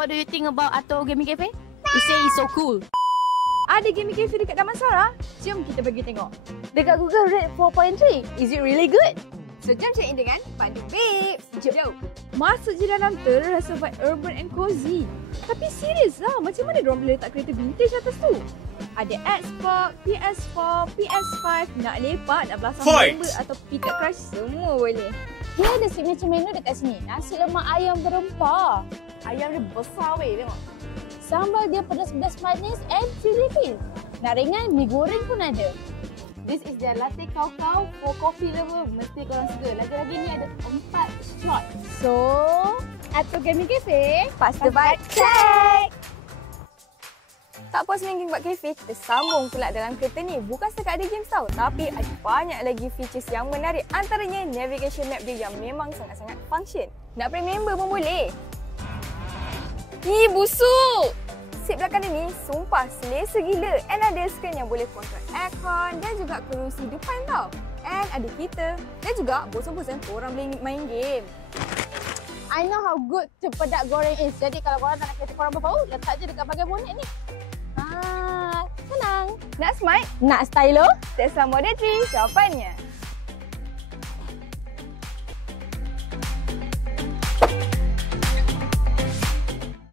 what do you think about Atau Gaming Cafe? You say it's so cool. Ada gaming cafe dekat Damansara? Jom kita pergi tengok. Dekat Google rate 4.3. Is it really good? So jom check in dengan Pandu Babes. Jom. Masuk je dalam terasa vibe urban and cozy. Tapi serius lah, macam mana diorang boleh letak kereta vintage atas tu? Ada Xbox, PS4, PS5, nak lepak, nak belasah member atau pick up crush, semua boleh. Dia ada signature menu dekat sini. Nasi lemak ayam berempah. Ayam dia besar weh, tengok. Sambal dia pedas-pedas manis and chili fish. Nak ringan, mi goreng pun ada. This is their latte kau-kau for coffee lover. Mesti korang suka. Lagi-lagi ni ada 4 shot. So, Atau Gaming Cafe, Pass the vibe check! Tak puas main game kat kafe, kita sambung pula dalam kereta ni. Bukan setakat ada games tau, tapi ada banyak lagi features yang menarik. Antaranya navigation map dia yang memang sangat-sangat function. Nak beri member pun boleh. Ih, busuk! Seat belakang dia ni sumpah selesa gila. And ada screen yang boleh kontrol aircon dan juga kerusi depan tau. And ada kita. Dan juga bosan-bosan korang boleh main game. I know how good cempedak goreng is. Jadi kalau korang nak kereta korang berbau, letak je dekat bahagian bonet ni. Senang. Nak smart? Nak stylo? Tesla Model 3 jawapannya.